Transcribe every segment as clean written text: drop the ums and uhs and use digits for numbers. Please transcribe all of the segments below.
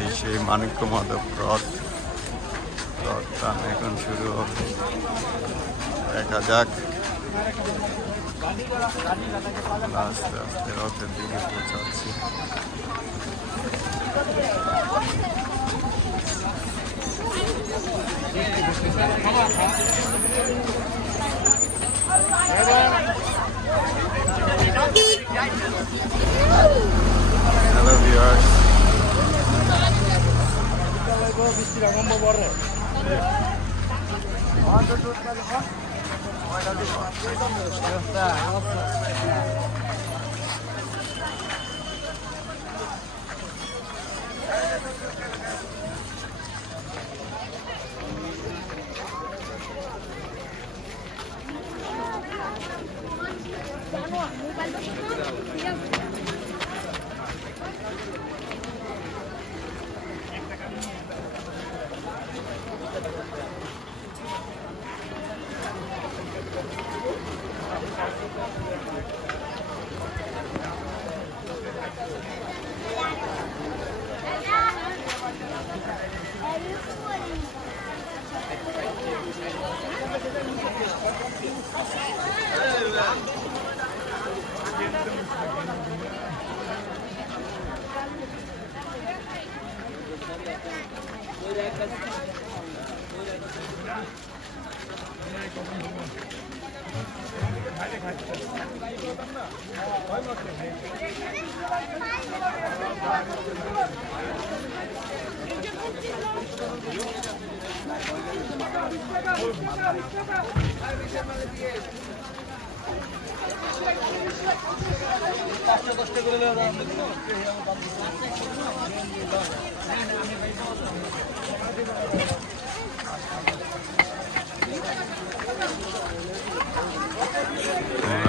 এই সেই মানিক্য মাধব রথ টান এখন শুরু হবে। দেখা যাক আস্তে আস্তে রথের দিকে পৌঁছাচ্ছি। হ্যালো ভিউয়ার্স,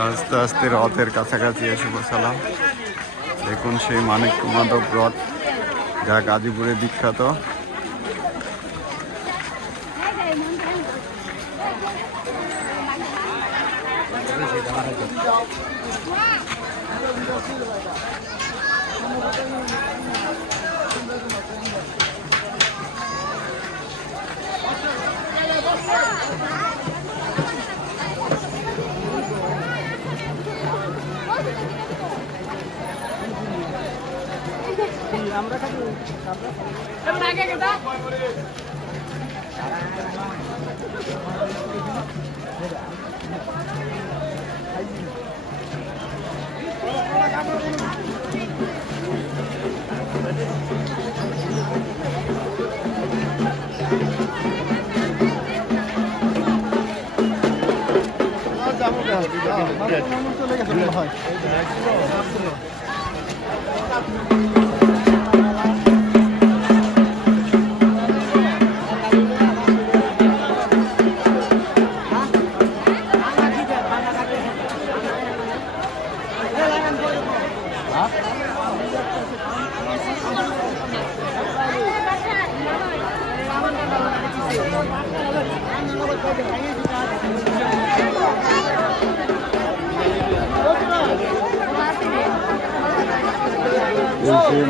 আস্তে আস্তে রথের কাছাকাছি এসে বসালাম। দেখুন সেই মানিক্য মাধব রথ, যা গাজীপুরে বিখ্যাত।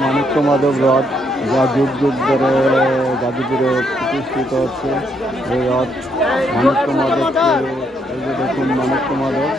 মানিক্য মাধব রথ, যা যুগ যুগ ধরে গাজীপুরে প্রতিষ্ঠিত হচ্ছে। এই রথ মানিক্য মাধব, এই যে দেখুন মানিক্য মাধব।